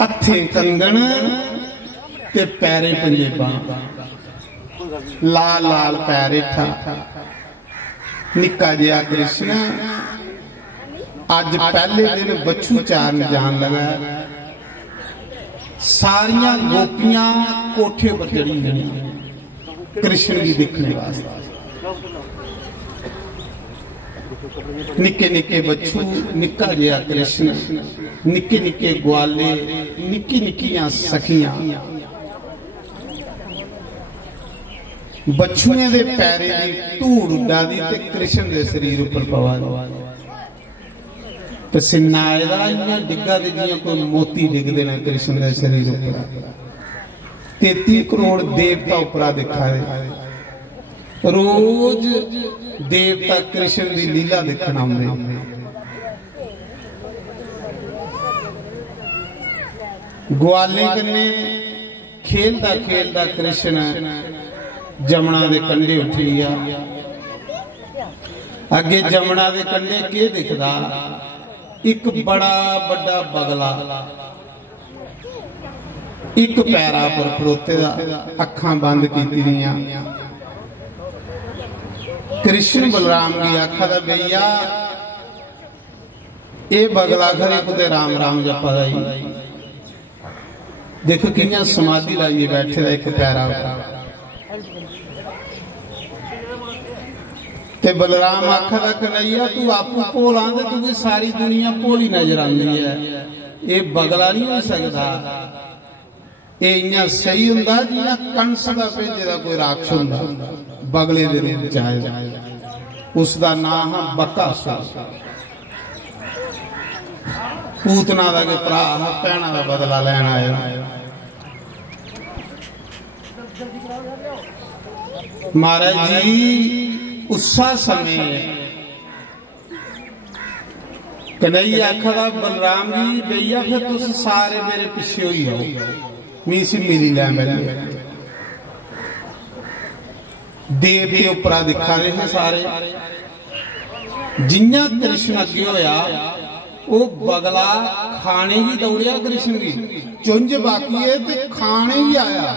हथे कंगन ते पैरे पंजेबां, लाल लाल पैर हेठा निक्का जिहा कृष्ण अज पहले दिन बच्छू चारन जान लगा। सारिया गोपियां कोठे पर चढ़ी गई कृष्ण की दिखने वास्ते। निके निके बच्छू, निक्का जिहा कृष्ण, निके निके ग्वाले, निक्की निक्कियां सखियां बच्छुए दे पैरे की धूड़ उड़ा दी ते कृष्ण दे शरीर उपर पवा दी। पसीना आया इन्ना डिग्गा दे जियां कोई मोती डिगदे ने कृष्ण दे शरीर उपर। 33 करोड़ देवता उपरा दिखाए। रोज देवता कृष्ण की लीला देखना आउंदे। ग्वाले कन्ने खेलदा खेलदा कृष्ण जमुना दे कंढे उठ गया। अगे जमुना दे कंढे के दिखदा? एक बड़ा बड़ा बगला एक पैरा पर खड़ोते दा, अखां बंद कीती दियां। कृष्ण बलराम की आखा दा भैया ये बगला खरे कुते राम राम जपा दा। देखो कियां समाधि लाइए बैठे दा एक पैरा ते बलराम आखा दा कन्हैया तू आपू भोला ते तुझे सारी दुनिया भोली नजर आती है। ये बगला नहीं हो सकता। ये इन्ना सही हुंदा जियां कंस दा भेजे दा कोई राक्षस हुंदा बगले दे रूप च आया। उसदा नाम है बकासुर। पूतना दा के भरा भैणा दा बदला लैण आया। महाराज जी उसा समय कन्हैया आखदा बलराम जी भैया फिर तुस सारे मेरे पिछे हो ही आओ, मीसी मेरी लै बैठे। देवते उपरा दिखा रहे हैं सारे। जिन्ना कृष्ण अगे होया वो बगला खाने ही दौड़िया कृष्ण की। चुंझ बाकी है तो खाने ही आया।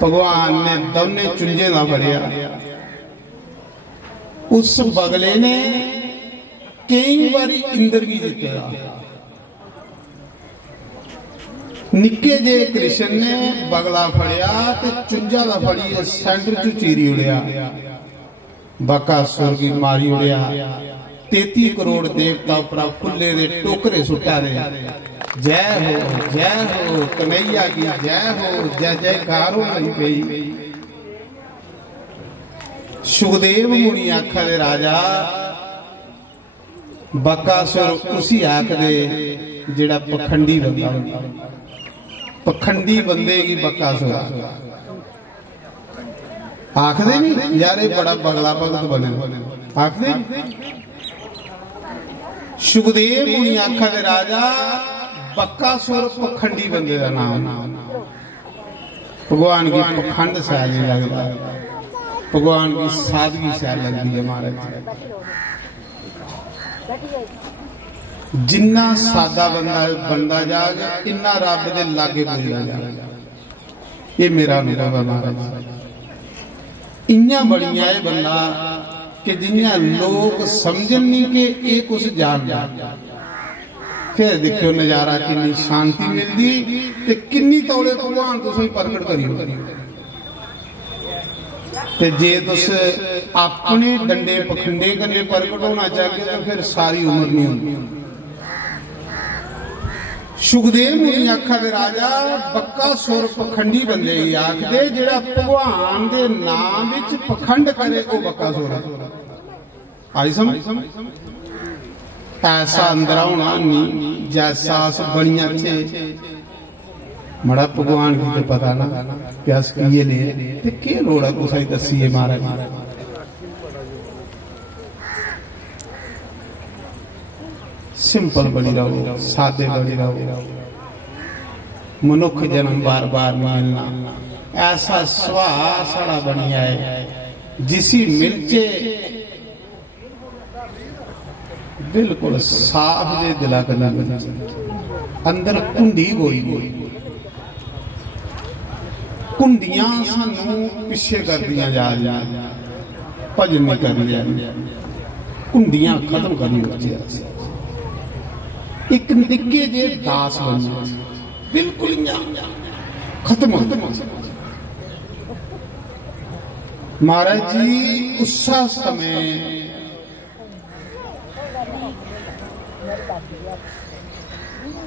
भगवान ने दोने चुंझे ना फड़िया। उस बगले ने कई बारी इंद्र भी जीतेगा। निके जे कृष्ण ने बगला फड़िया तो चुंझा दा फड़ी सेंटर चू चीरी उड़िया। बकासुर की मारी उड़िया। 33 करोड़ देवता उपरा फुले दे टोकरे सुटा दे। जय हो कन्हैया की जय हो, जय जयकार हो गई। सुखदेव मुनि आखा दे राजा बकासुर उसी आख दे जेड़ा पखंडी बंदा। पखंडी बंदे की बकासुर आखदे नहीं यार ये बड़ा बगला भगत बने आखदे। सुखदेव मुनि आखा दे राजा बकासुर पखंडी बंदे का नाम। भगवान की पखंड सैल नहीं लगता, भगवान की सादगी सैल लगती है। महाराज जिन्ना सादा बंदा बनता जाएगा इन्ना रब दे लागे पुजदा जाएगा। ये मेरा अनुभव है महाराज। इन्ना बढ़िया है बंदा कि जिन्ना लोग समझन नहीं कि ये कुछ जान जाए। फिर देखियो नजारा कितनी शांति मिलती ते कितनी तौले भगवान तुसीं प्रगट करियो। ते जे तुस अपने डंडे पखंडे कन्ने प्रगट होना चाहते तो फिर सारी उम्र नहीं होती। सुखदेव मुनि आखा दे राजा बकासुर पखंडी बंदे ही आखदे जेड़ा भगवान दे नाम विच पखंड करे वो बकासुर है। आई समझ? ऐसा अंदर होना नहीं जैसा बनिया थे मड़ा भगवान की तो पता ना प्यास किए ले ते के लोड़ा कुछ दसीए महाराज। सिंपल बनी रहो, सादे बनी रहो। मनुख जन्म बार बार मिलना ऐसा सुभाव साड़ा बनिया है जिसी मिलचे बिल्कुल साफ जे दिला कदा अंदर कुंडी कोई नहीं। कुंडियां सानू पिछे करदियां जा रही, भजन नहीं कर रही, कुंडियां खत्म करनी बच्चे। एक निक्के जे दास बने बिल्कुल खत्म हो। महाराज जी उस समय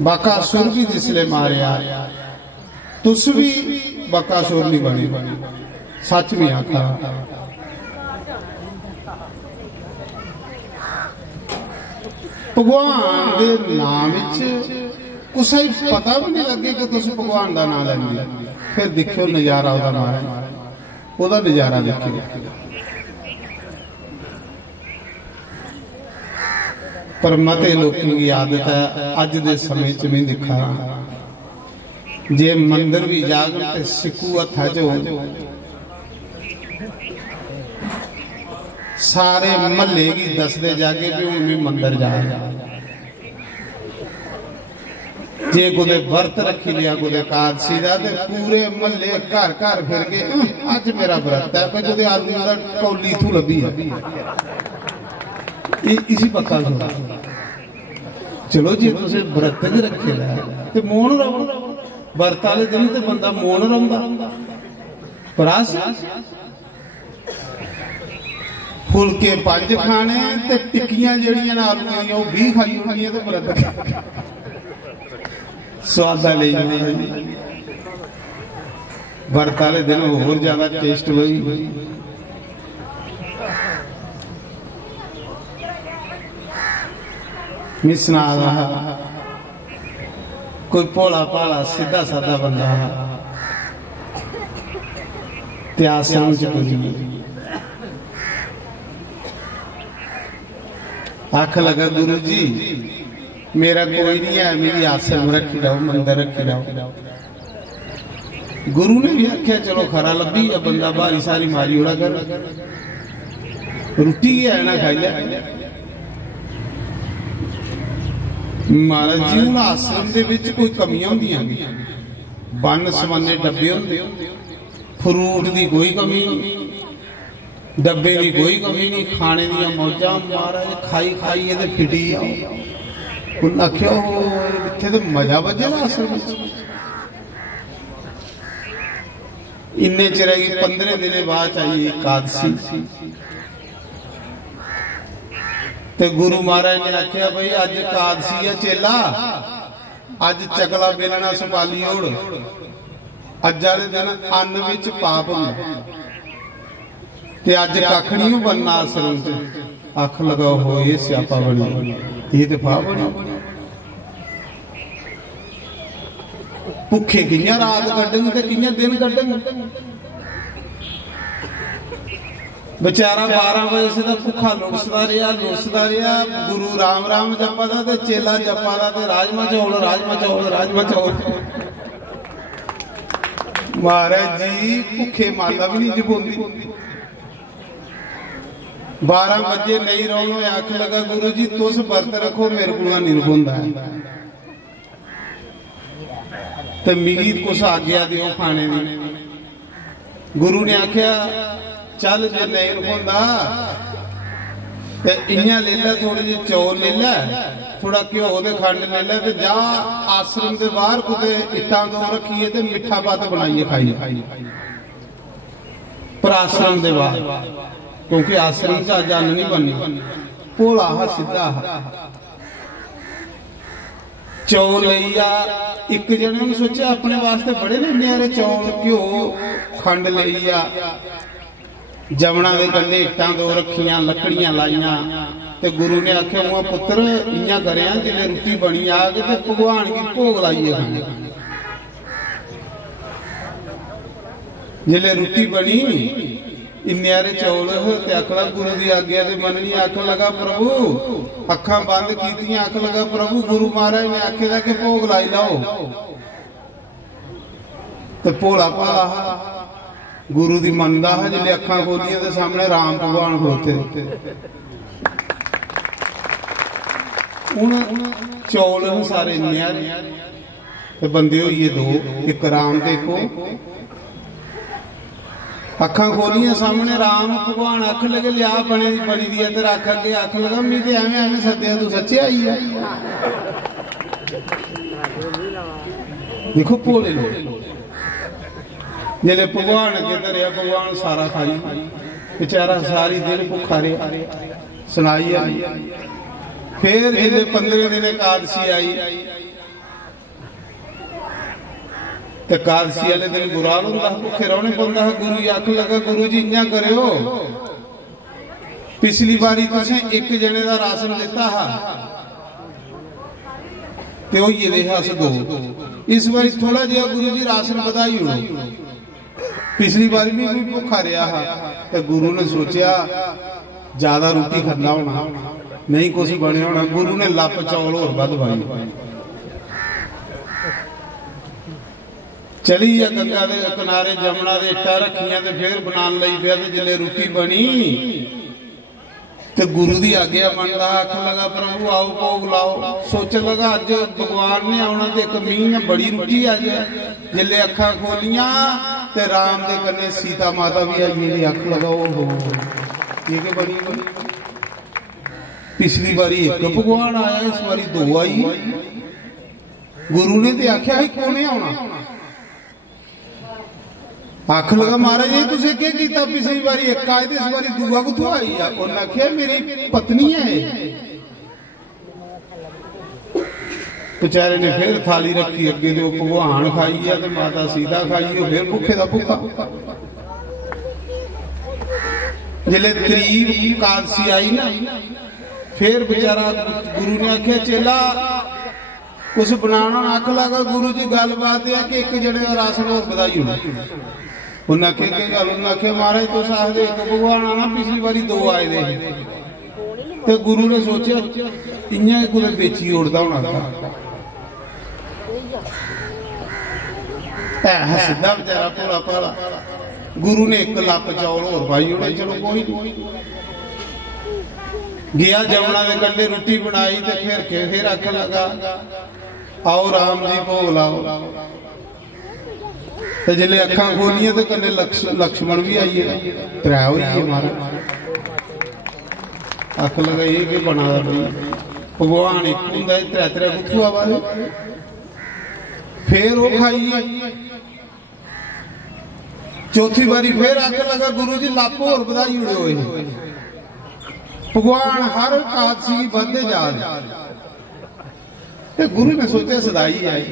बकासुर भी जिसले मारिया, तुस भी बकासुर नहीं बने, सच में आखा। भगवान के नाम कुछ पता भी नहीं लगे कि तुम भगवान का नाम लेंगे। फिर देखो नजारा ओदा महाराज, ओदा नजारा देखो। पर मते लोगों की आदत है अज दे समय च नहीं दिखा, जे मंदिर भी जागन ते सिकू हथा जो सारे महल्ले की दसदे जाके भी उन्हें मंदिर जाए। जे कुछ व्रत रखी लिया कुछ एकादशी का तो पूरे महल्ले घर घर फिर के अज मेरा व्रत है, पर जो आदमी का कौली इथू लभी है इसी पक्का सुना। चलो जी तुम व्रत भी रखे तो मौन रहो, व्रत वाले दिन तो बंदा मौन रहा। पर फुलके 5 खाने ते टिक्कियां जड़ियां आलूआं दी 20 खाई होणगियां ते व्रत स्वादा ले व्रत वाले दिन होर ज्यादा टेस्ट होई। मिसना कोई भोला भाला सीधा साधा बंदा आश्रम च पुजी, आख लगा गुरु जी मेरा कोई नहीं है, मेरी आश्रम रखी रहो, मंदिर रखी रहो। गुरु ने भी आख्या चलो खरा लभी, या बंदा भारी सारी मारी उड़ा कर रुटी है ना खाई लिया। महाराज जी हूं आश्रम दे विच कोई कमियां होंदियां, बन समाने डब्बे होंदे, फ्रूट की कोई कमी नहीं, डब्बे की कोई कमी नहीं, खाने दियां मौजा। महाराज खाई खाई ते फिटी आओ। आख्या इत्थे तो मजा बजे ना आश्रम। इन्ने चिर 15 दिन बाद आई एकादशी, ते गुरु महाराज ने आख्या भाई अज एकादशी है चेला, अज चकला बेलना सुपाली ओढ़, अज वाले दिन अन्न विच पाप होंदा ते अज कख नहीं बनना आश्रम च। अख लगाओ हो ये स्यापा बनी, ये तो पाप बनी। भुखे कियां रात कड्ढन ते कियां दिन कड्ढन। बेचारा 12 बजे से भुखा लुड़सदा रहा। गुरु राम राम जपा दा ते चेला जपा दा ते राजमा चौल राजमा चौल राजमा चौल। महाराज जी भुखे माता भी नहीं जपोंदी। 12 बजे नहीं रहो, आख लगा गुरु जी तुस व्रत रखो, मेरे को नहीं रखोंदा ते मिगी कुछ आज्ञा दियो खाने दी। गुरु ने आख्या चल जे नहीं रखोंदा ते इयां ले लै, थोड़े जे चौल ले लै, थोड़ा घ्यो ते खंड ले लै, ते जा आश्रम के बाहर कुते इट्टां दो रखिए ते मिठा भात बनाइए खाइए। पर आश्रम के बाहर, क्योंकि आश्रम च अज अन्न नहीं बननी। भोला हा सीधा चौल लिया, एक जने ने सोचा अपने वास्ते बड़े ने न्यारे चौल घ्यो खंड लिया, जमना के कंढे इट्टां दो रखियां, लकड़ियां लाइया। ते गुरु ने आख्या हुआ पुत्र इयां करें जिले रुट्टी बनी आ गई तो भगवान की भोग लाइए खाने। जिले रुट्टी बनी इन्यारे चौल ते आखला गुरु की आज्ञा ते मननी। आख लगा प्रभु अखां बंद कीतियां, आख लगा प्रभु गुरु महाराज ने आखेगा कि भोग लाई लाओ। ते भोला भाला गुरु की मनदा है, जिले अखां खोलियां ते सामने राम भगवान खड़ोते। हूँ चौल सारे न्यारे ते बंदे होइए दो, एक राम देखो अखा खोलिया सामने राम भगवान अख लगे लिया बने बनी दी है, अख अगे अख लगा मैं तो एवं एवं सद्या तू सच्चे आई है। देखो भोले लोग जिले भगवान अगे धरिया, भगवान सारा खाई बेचारा सारी दिन भुखा रहा सुनाई आई। फिर जिले 15 दिन एकादशी आई तो एकादशी वाले दिन गुराल होंदा, भुखे रहने पौंदा। गुरु आख लगा गुरु जी इं करो, पिछली बारी तुसें एक जने का राशन दिता हा ते ओ ये देहा अस 2, इस बारी थोड़ा जिहा गुरु जी राशन बधाई हो। पिछली बारी भी भुखा रहा हा तो गुरु ने सोचा ज्यादा रोटी खाना होना नहीं कुछ बनया होना, गुरु ने लप चौल होर बधवाई। चली या गंगा दे किनारे जमुना दे इट्टा रखियां ते फिर बनान लई पिया ते जिले रोटी बनी ते गुरु दी आज्ञा मनदा आख लगा प्रभु आओ भोग लाओ। सोच लगा अज भगवान ने आउणा ते एक मींह बड़ी रोटी आ जाए। जिले अखां खोलियां ते राम दे कन्ने सीता माता भी आई है। अख लगा ओ ये के बनी पिछली बारी एक भगवान आया, इस बारी 2 आई। गुरु ने ते आख्या ही कोने आउणा। आख लगा महाराज ये तुझे क्या किया, पिछली बारी एक आए इस बारी दूआ कुथों आई है। उन्हें आख्या मेरी पत्नी है। बेचारे ने फिर थाली रखी अगे तो भगवान खाई है, माता सीता खाई है, फिर भुखे का भुखा। जिले 3 एकादशी आई ना, फिर बेचारा गुरु ने आख्या चेला कुछ बनाना। आख लगा गुरु जी गलबात है कि एक जने का राशन और बधाई होना। उन्हें गल उन्हें आख्या महाराज तुस आखदे एक भगवान आना, पिछली बारी 2 आए दे ते गुरु ने सोचा इयां कुछ बेची उड़दा होना था। सीधा बेचारा भोला भाला। गुरु ने एक लप चौल होर पाई उड़े। चलो कोई गया जमुना के कंढे रोटी बनाई ते फिर आख लगा आओ राम जी भोग लाओ। तो जिले अखा खोलिया तो कन्ने लक्ष्मण भी आई है, 3 हुई है महाराज। आख लगा ये के बना भगवान एक हुंदा 3 कुथू आवाज। फिर वो खाई। चौथी बारी फिर आख लगा गुरु जी लप होर बधाई उड़े हुए। भगवान हर एकादशी बढ़ते जा रहे। गुरु ने सोचा सदाई आई,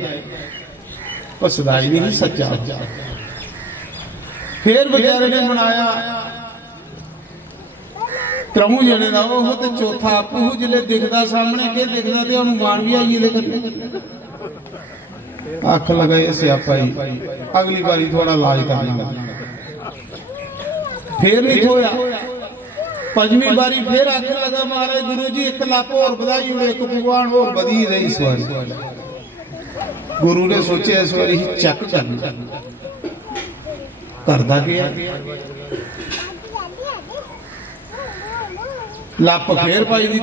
पर सदाई नहीं सच्चा। फिर बेचारे ने बनाया 3 जने का वो तो चौथा आपू जिले दिखता सामने के दिखता तो अनुमान भी आई। आख लगा ये स्यापा ही, अगली बारी थोड़ा लाज करना। फिर नहीं होया। 5वीं बारी फिर आख लगा महाराज गुरु जी एक लप होर बधाई उड़े, एक भगवान होर बधी दे। इस बारी गुरु ने सोचा इस बारी चेक करना करदा गया। लप फिर पाई दी,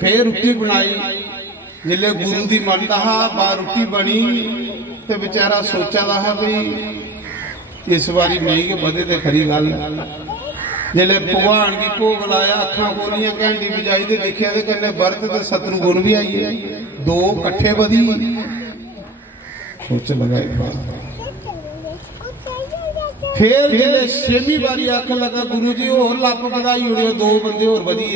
फिर रोटी बनाई। जिले गुरु की मनता हा बार रोटी बनी तो बेचारा सोचा दा है भी इस बारी नहीं के बधे तो खरी गल। जिले भगवान की भोग लाया, अखा खोलिया, घंटी बजाई तो देखिया तो कन्ने बरत तो शत्रुघ्न भी आई है। 2 कट्ठे बधी। सोच लगा फिर जिले 6वीं बारी आख लगा गुरु जी होर लप बधाई उड़े, 2 बंदे होर बधी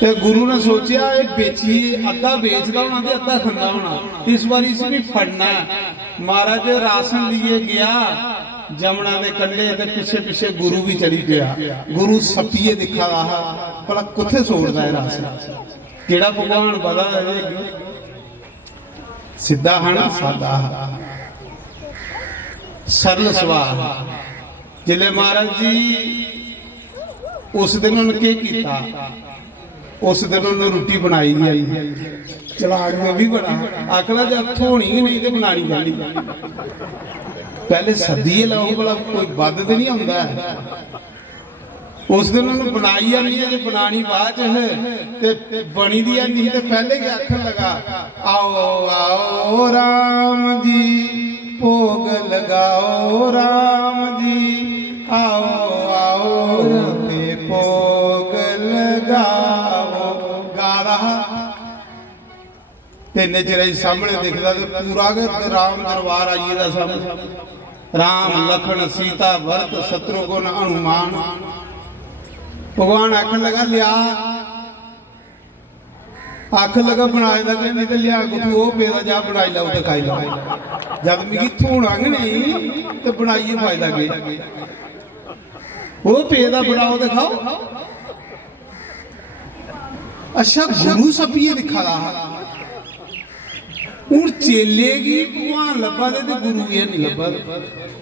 ते गुरु ने सोचा ये बेचीए, अद्धा बेचदा होना ते अद्धा खंदा होना। इस बारी इस भी फड़ना। महाराज राशन लिए गया जमुना के कंढे ते पिछे पिछे गुरु भी चली गया। गुरु सपिए दिखा रहा भला कुत्थे सोड़दा है राशन, केड़ा भगवान बदा सीधा है ना सादा सरल सवाल। जिले महाराज जी उस दिन उन्होंने किया, उस दिन उन्होंने रोटी बनाई नहीं। चलाक में भी बड़ा आखला जब थोनी ही नहीं तो बनानी जानी। पहले सदिए लाओ भला कोई बद तो नहीं आता। उस दिन उन्होंने बनाई नहीं है, जो बनानी बाद है ते बनी दी नहीं तो पहले के आखन लगा आओ आओ राम जी भोग लगाओ राम जी आओ आओ ते भोग लगाओ गा रहा ते चिर सामने दिखता तो पूरा राम दरबार आइए सामने राम लखन सीता भरत शत्रुघ्न हनुमान भगवान आखन लगा लिया आख लगा बनाए का नहीं तो लिया तू पेदा जा बनाई लो तो खाई लो जब मिगी थोड़ा नहीं तो बनाइए फायदा के वो पेदा बनाओ तो खाओ। अच्छा गुरु सपिए दिखा रहा हूं चेले की भगवान लभा दे गुरु ये नहीं लभा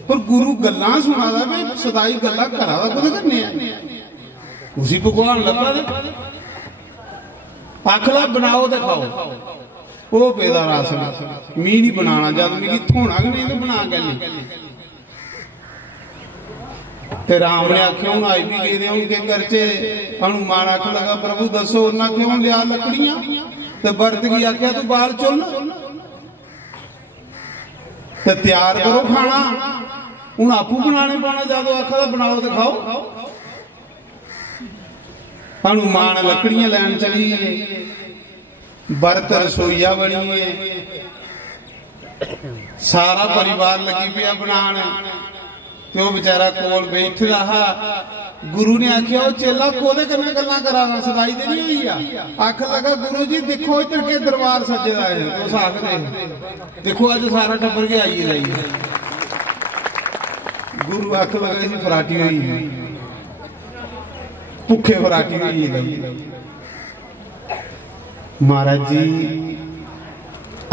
पर गुरु गल्लां सुना दा सदाई गल्लां करा दा कुछ करने उसी भगवान लभा दे आखला बनाओ तो खाओ वो पेदा रस मी नहीं बनाना जब मिगी थोड़ा नहीं तो बना के ते राम ने आख्या हूं आई भी गए उनके घर च हनुमान आख लगा प्रभु दसो उन्हें क्यों लिया लकड़ियां ते बरत की आख्या तू बाल चुन ते तैयार करो खाना हूं आपू बनाने पाना जदों आखा बनाओ तो खाओ। हनुमान लकड़ियां लैन चलिए बरत रसोईया बनिए सारा परिवार लगी पिया बनान तो बेचारा कोल बैठ रहा गुरु ने आख्या वो चेला कोदे कन्नै गल्लां कराना सदाई दे नहीं हुई आ आख लगा गुरु जी देखो इधर के दरबार सजे दा है तो साख दे देखो आज सारा टब्बर के आई रही गुरु आख लगा जी फराटी हुई भुखे फराटी हुई महाराज जी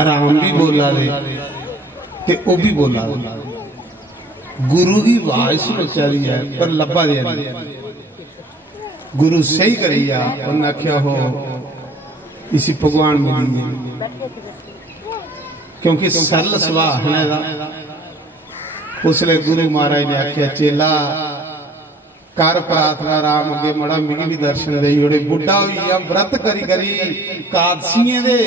राम भी बोला दे ते ओ भी बोला गुरु की आवाज सुन चली है पर लब्बा दे गुरु सही करिया उन्हें आख्या हो इसी भगवान मिली क्योंकि सरल सुभाव है उसले गुरु महाराज ने आख्या चेला कर प्रार्थना राम अगे मड़ा मिगी भी दर्शन दे ओड़े बुढ़ा हुई व्रत करी करी कादसिये दे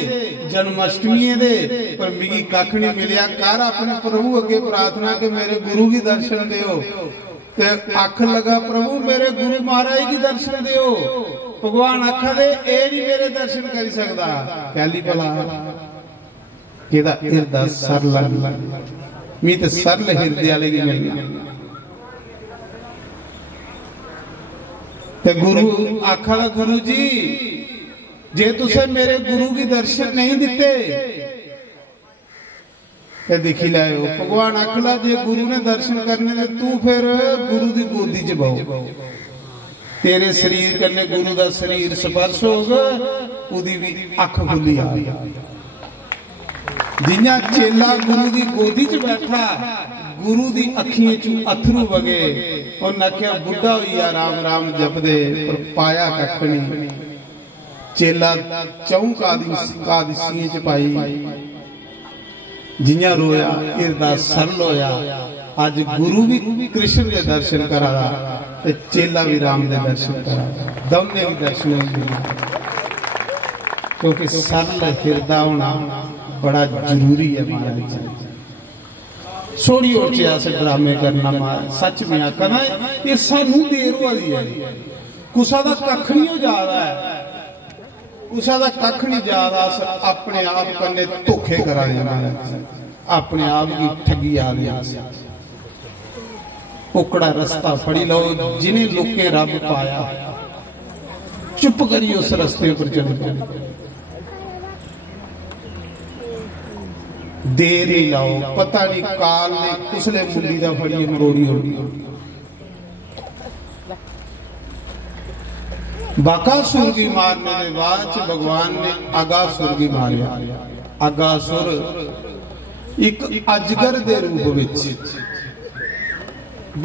जन्माष्टमी दे पर मिगी कख नहीं मिलिया कर अपने प्रभु अगे प्रार्थना के मेरे गुरु की दर्शन दियो ते आख लगा प्रभु मेरे गुरु महाराज की दर्शन दियो भगवान आखा दे ए नहीं मेरे दर्शन कर सकता पहली भला केदा हृदय सरल मी ते सरल हृदय वाले की मिलना ते गुरु आखा गुरु जी जे तुसे मेरे गुरु की दर्शन नहीं दिते ते देखी लाओ भगवान आखला जे गुरु ने दर्शन करने दे तू फिर गुरु की गोदी च बहु तेरे शरीर कन्ने गुरु का शरीर स्पर्श होगा उदी भी अख खुली आ जिन्ना चेला गुरु की गोदी च बैठा गुरु दी अखियां चू अथरू वगे और नख्या बुढ़ा हुई राम राम जपदे पर पाया कख नहीं चेला चौं कादिसियां च पाई जियां रोया हृदय सरल होया अज गुरु भी कृष्ण के दर्शन करा ते चेला भी राम के दर्शन करा दोनों भी दर्शन क्योंकि सरल हृदय होना बड़ा जरूरी है महाराज सोड़ी उठिया से ड्रामे करना सच में आखना ये सानू देर वाली है कुसा दा कख नहीं जा रहा है कुसा दा कख नहीं जा रहा अपने आप कन्ने धोखे करा देना अपने आप की ठगी आ गई ओकड़ा रास्ता फड़ी लो जिन्हें लोके रब पाया चुप करिए उस रास्ते पर चल देर ही लाओ पता नहीं काल ने किसले मुंडी दा फड़ी मरोड़ी होगी बाकासुर की मारने के बाद भगवान ने अगासुर की मारिया अगासुर एक अजगर दे रूप विच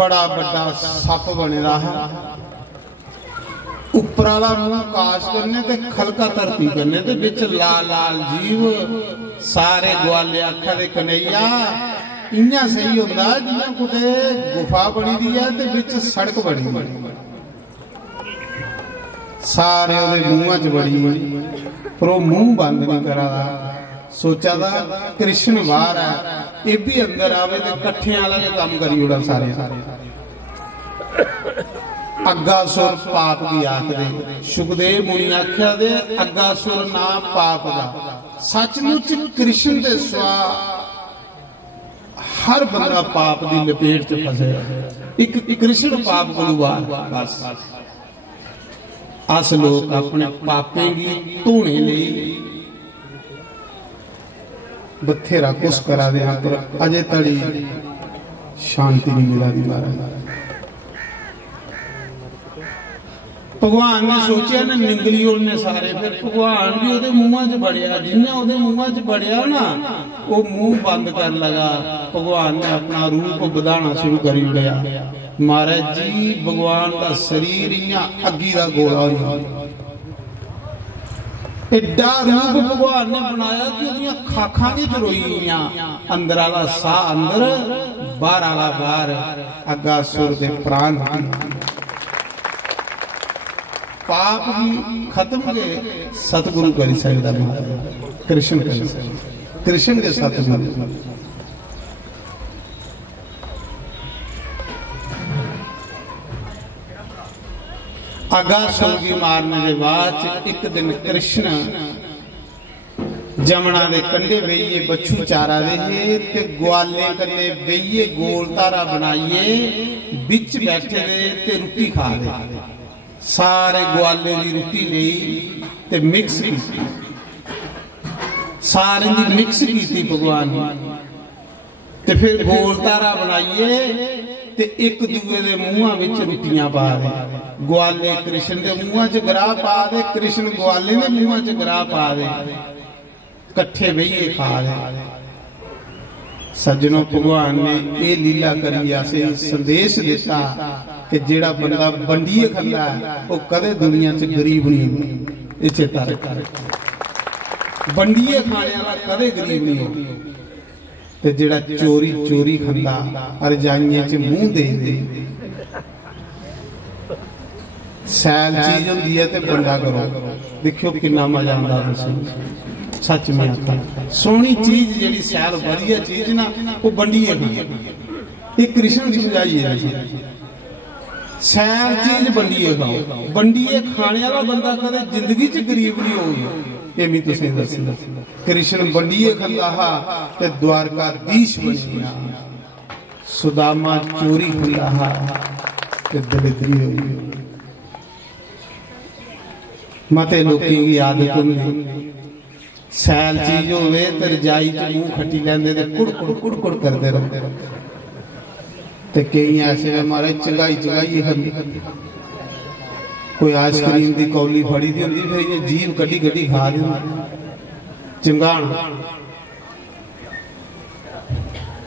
बड़ा बड़ा सप बने रहा उपराला मुंह काश करने ते खलका धरती करने ते विच लाल लाल जीव सारे ग्वाले आखा दे कन्हैया इन्ना सही होंदा जियां कुते गुफा बनी दी है ते विच सड़क बनी सारे ਉਹਦੇ ਮੂੰਹਾਂ 'ਚ ਬੜੀ पर वो मुंह बंद नहीं करा सोचा था कृष्ण बाहर है ये भी अंदर आवे तो कट्ठे वाला काम करी उड़ा सारे अगासुर पाप की आखदे सुखदेव मुनि आख्या दे अगासुर नाम पाप का सचमुच कृष्ण दे स्वा हर बंदा पाप की लपेट च फसे एक कृष्ण पाप को बस अस लोग अपने पापे की धोने लिए बथेरा कुछ करा दे पर अजे तड़ी शांति नहीं मिला दी महाराज भगवान ने सोचा ना निंगली उन्हें सारे फिर भगवान भी ओदे मुंह च बड़िया जिन्हें ओदे मुंह च बड़िया ना वो मुंह बंद कर लगा भगवान ने अपना रूप बढ़ाना शुरू कर दिया महाराज जी भगवान का शरीर इं अग्गी का गोला हो एडा रूप भगवान ने बनाया कि खाखा नहीं चरोई अंदर वाला सा अंदर बाहर वाला बाहर अगासुर के प्राण पाप भी खत्म के सतगुरु कर सकता कृष्ण कर सकता कृष्ण के सतगुरु अगासुर की मारने के बाद एक दिन कृष्ण जमुना के कंढे बेइये बच्छू चारा दे ते ग्वाले कन्ने बेइये गोल तारा बनाइए बिच बैठे दे ते रोटी खा दे सारे ग्वाले की रोटी नहीं ते मिक्स की सारे की मिक्स की भगवान ते फिर गोल तारा बनाइए ते एक दूए दे मुंहां विच रोटियां पा दे ग्वाले कृष्ण के मुंहां च गराह पा दे कृष्ण ग्वाले दे मुंहां च गराह पा दे कट्ठे बहिए खा दे सज्जनों भगवान ने ये लीला करी आसे संदेश दिता कि जेड़ा बंदा बंडीए खांदा है वो कदे दुनिया च गरीब नहीं ये चेता रखा बंडीए खाने वाला कदे गरीब नहीं हो ते जेड़ा चोरी चोरी खांदा रजाइयां च मुंह दे दे सैल चीज होंदी है ते बंदा करो देखियो कितना मजा आंदा तुसीं सच में आखा सोहनी चीज जेड़ी सैल वधिया चीज ना वो बंडीए खाओ ये कृष्ण की सजाई है सैल चीज बंडीए खाओ बंडीए खाने वाला बंदा कदे जिंदगी च गरीब नहीं होगा ये भी तुसीं दस्सो कृष्ण बंडीए खांदा हा ते द्वारकाधीश बनिया सुदामा चोरी खांदा हा ते दरिद्री होई मते लोगों की आदत होंदी सैल चीज होवे ते रजाई च मुंह खट्टी लैंदे ते कुड़ करदे रहंदे ते कई ऐसे हमारे चंगाई चंगाई खांदे कोई आइसक्रीम की कौली फड़ी दी होंदी फिर ये जीव कड्डी कड्डी खा दिंदा चंगाण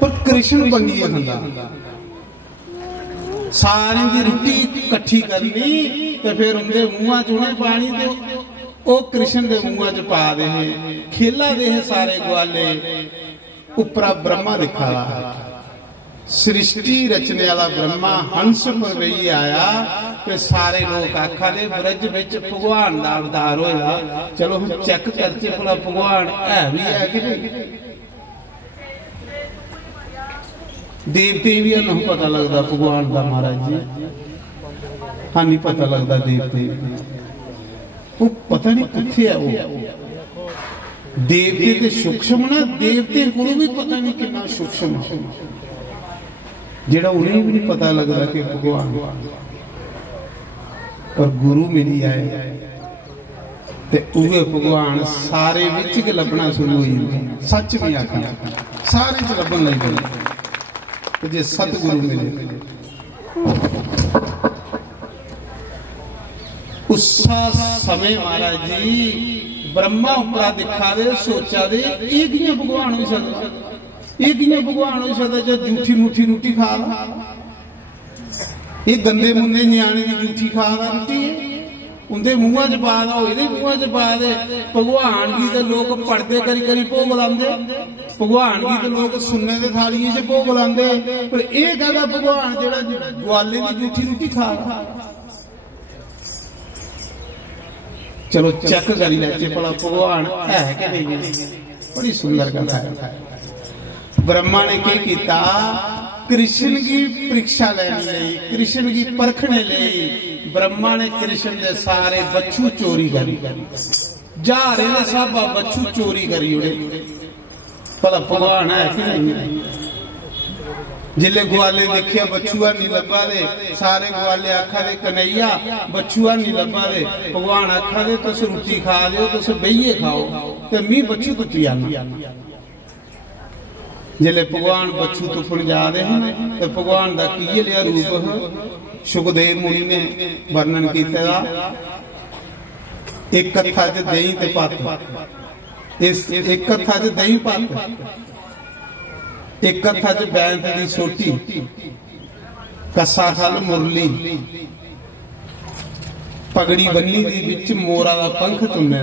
पर कृष्ण बंडीए खांदा सारे की रोटी कट्ठी करनी ते फिर उनके मुंह च उन्हें पानी ते ओ कृष्ण के मुंह च पा दे खेला दे सारे ग्वाले उपरा ब्रह्मा दिखा सृष्टि रचने वाला ब्रह्मा हंस पर भी आया ते सारे लोग आखा दे ब्रज विच भगवान दा अवतार होया चलो हम चेक करते भला भगवान है भी है कि नहीं देवते भी नहीं पता लगता भगवान का महाराज जी हाँ नहीं पता लगता देवते वो पता नहीं किथे है वो देवते ते सूक्ष्म ना देवते को भी पता नहीं कितना सूक्ष्म जेड़ा उन्हें भी नहीं पता लगता कि भगवान और गुरु मिली आए ते उहे भगवान सारे विच के लभना शुरू हुई सच भी आखा सारे च लभन लग गए जे सतगुरु मिले उस समय महाराज जी ब्रह्मा उपरा दिखा दे सोचा दे ये कियां भगवान हो सकदा ये कियां भगवान हो सकदा जो झूठी मूठी रोटी खा ये गंदे मुंदे न्याणे की झूठी खा रोटी उनके मुंह च पा दो ये मुंह च पा दे भगवान की तो लोग पड़दे करी करी भोग लांदे भगवान की तो लोग सुन्ने दे थालियां च भोग लांदे पर यह कहता भगवान जेड़ा ग्वाले की झूठी रोटी खा चलो चेक करी लैचे भला भगवान है कि नहीं। बड़ी सुंदर कथा है। ब्रह्मा ने क्या किया, कृष्ण की परीक्षा लेने लई, कृष्ण की परखने लई ब्रह्मा ने कृष्ण के सारे बच्चू चोरी करी, जा रहे सब बच्चू चोरी करी उड़े। भला भगवान है कि नहीं। जिले ग्वाले देखिया बछुआ नहीं लभा दे, सारे ग्वाले आखा दे कन्हैया बछुआ नहीं लभा दे। भगवान आखा दे तुस रोटी खा लियो, तुस बेहिए खाओ ते मी बच्चू तुपी आना। जिले भगवान बच्चू तुपन जा रहे हैं तो भगवान का की लिया रूप सुखदेव मुनि ने वर्णन किया। एक कथा च दही ते पत्त, इस एक कथा च दही पत्त, एक कथा च बैंत दी सोटी, कस्सा खल मुरली, पगड़ी बन्नी दी विच मोरा दा पंख तुन्ने।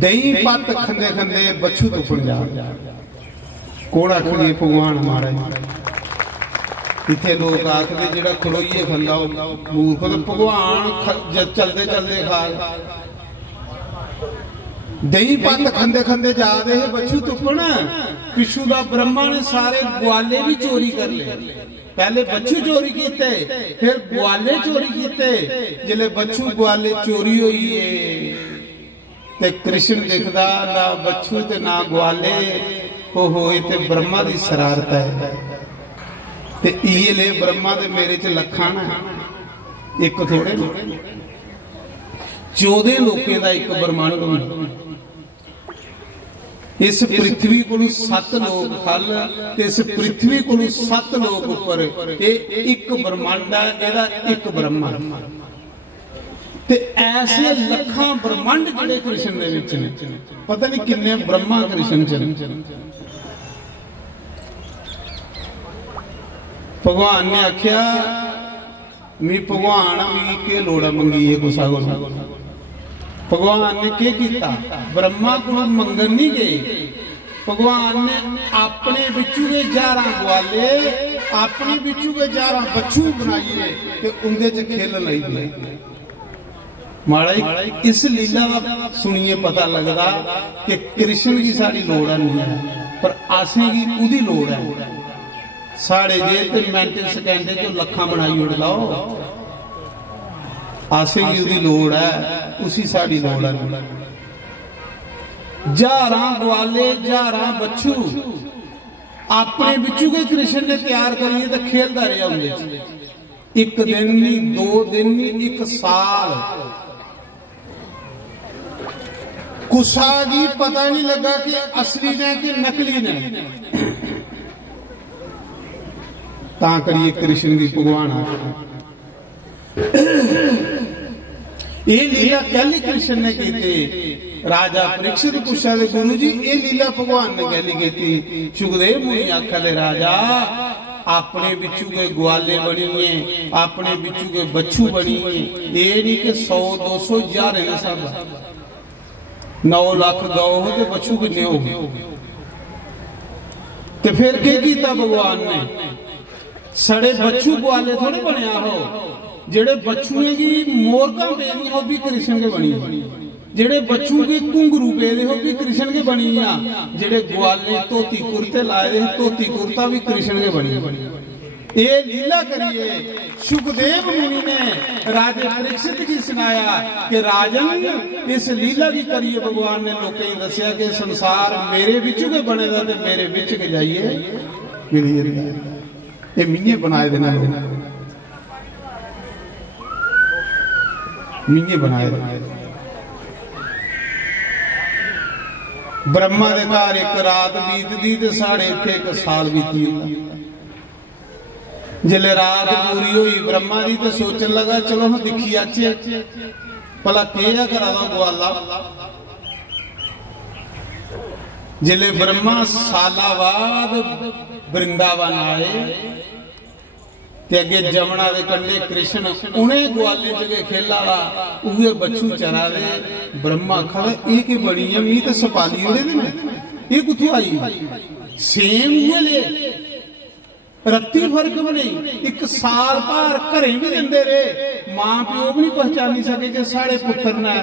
दही पत्त खंदे खंदे बच्चू तुपन जा, कोड़ा खड़ी भगवान महाराज। इतने लोग आखते जिहड़ा खड़ोइए खंदा मूर्ख, तो भगवान चलते चलते खा। दही पत्त खंदे खंदे जा रहे हैं बच्चू तुपन। पिछू दा ब्रह्मा ने सारे ग्वाले भी चोरी कर ले। पहले बच्चू चोरी किते, फिर ग्वाले चोरी किते। जिले बच्चू ग्वाले चोरी हुई है ते कृष्ण दिखदा ना बच्चू ते ना ग्वाले हो होए ते ब्रह्मा दी शरारत है। ते ये ले ब्रह्मा दे मेरे च लखां ना, एक थोड़े 14 लोकें दा एक ब्रह्मांड। इस पृथ्वी को 7 लोग हल, इस पृथ्वी को 7 लोग उपर, एक ब्रह्मांड है, एदा एक ब्रह्मा। ते ऐसे लखां ब्रह्मांड जिहड़े कृष्ण दे विच ने, पता नहीं किन्ने ब्रह्मा कृष्ण च। भगवान ने आख्या मी भगवान मी के लोड़ा मंगी है कुसा को। भगवान ने क्या किया, ब्रह्मा को मंगन नहीं गए। भगवान ने अपने बिचू के 11 ग्वाले, अपने बिचू के 11 बच्चू बनाइए ते उनदे च खेल लई। महाराज इस लीला सुनिए पता लगता कि कृष्ण की साड़ी लोड़ नहीं है, पर आसें की उदी लोड़ है। साढ़े जे ते मिनट सेकंडे चो लखां बनाई उड़ लाओ, आसें की उदी लोड़ है, उसी साड़ी लोड़ है। 11 ग्वाले 11 बच्चू अपने बिचू के कृष्ण ने तैयार करिए तो खेलता रहा उनके। एक दिन नहीं, 2 दिन नहीं, 1 साल। कुसा जी पता नहीं लगा कि असली ने कि नकली ने। ता करिए कृष्ण की भगवान ये लीला पहली कृष्ण ने की थी। राजा परीक्षित पूछा गुरु जी ये लीला भगवान ने पहली की थी। सुखदेव मुनि आखले राजा अपने बिचू के ग्वाले बनिए, अपने बिचू के बच्चू बनिए। ये नहीं कि 100 200 जा रहे सब 9 लाख गौ हो तो बच्चू कितने हो गए। तो फिर क्या किया भगवान ने, सड़े बच्चू ग्वाले थोड़े बनया हो। जेड़े बच्चुए की मोरका पेदी हो भी कृष्ण के बनी, जेड़े बच्चू के घुंघरू पेदे हो भी कृष्ण के बनी, जेड़े ग्वाले धोती कुर्ते लाए दे धोती कुर्ता भी कृष्ण के बनी। ये लीला करिए सुखदेव मुनि ने राजे परीक्षित की सुनाया कि राजन इस लीला की करिए। भगवान ने लोकें दसिया कि संसार मेरे बिच के बनेगा तो मेरे बिच के जाइए। ये मीए बनाए देना, मीए बनाए देना। ब्रह्मा के घर एक रात बीतती तो साढ़े इतने 1 साल बीती। जिले रात पूरी हुई ब्रह्मा जी तो सोचन लगा चलो हम दिखी आचे भला क्या करा ग्वाला। जिले ब्रह्मा साला बाद वृंदावन आए ते अगे जमुना के कंढे कृष्ण उन्हें ग्वाले जगह खेला उहे बच्चू चरा दे। ब्रह्मा खड़ा ये की बनी है, मी तो सपाली उड़े ने, ये कुथों आई सेम ले रत्ती फर्क भी नहीं, एक साल भर घरें भी दिंदे रहे, मां प्यो भी नहीं पहचानी सके कि साढ़े पुत्र ने